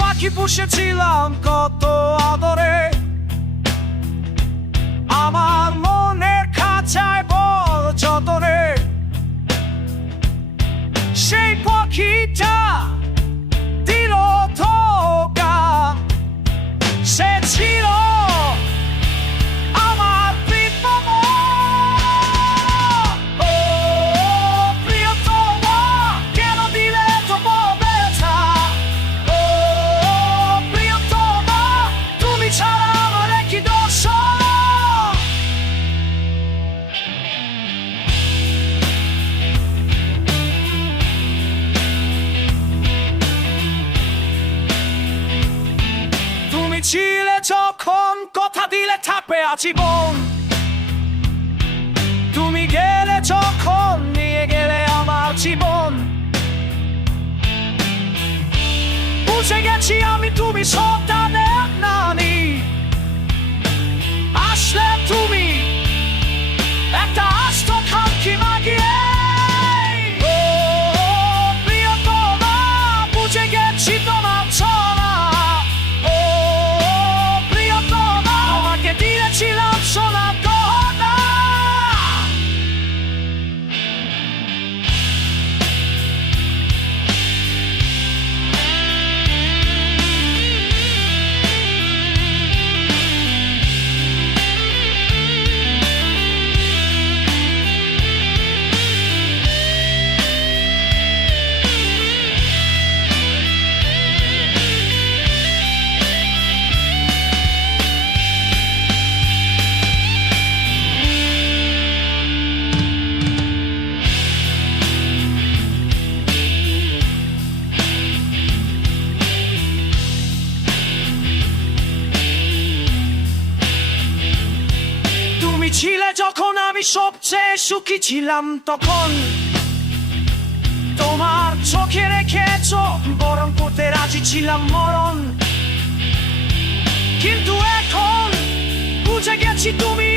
পাখি পুষেছিলাম কত আদরে। ছিলে যখন কথা দিলে থাপে আছি বোন তুমি গেলে যখন, নিয়ে গেলে আমার জীবন। বুঝে গেছি আমি তুমি সন্তানের ছিলে যখন আমি সবচেয়ে সুখী ছিলাম, তখন তোমার চোখে রেখেছ, বরং করতে রাজি ছিলাম মরণ। কিন্তু এখন বুঝে গেছি তুমি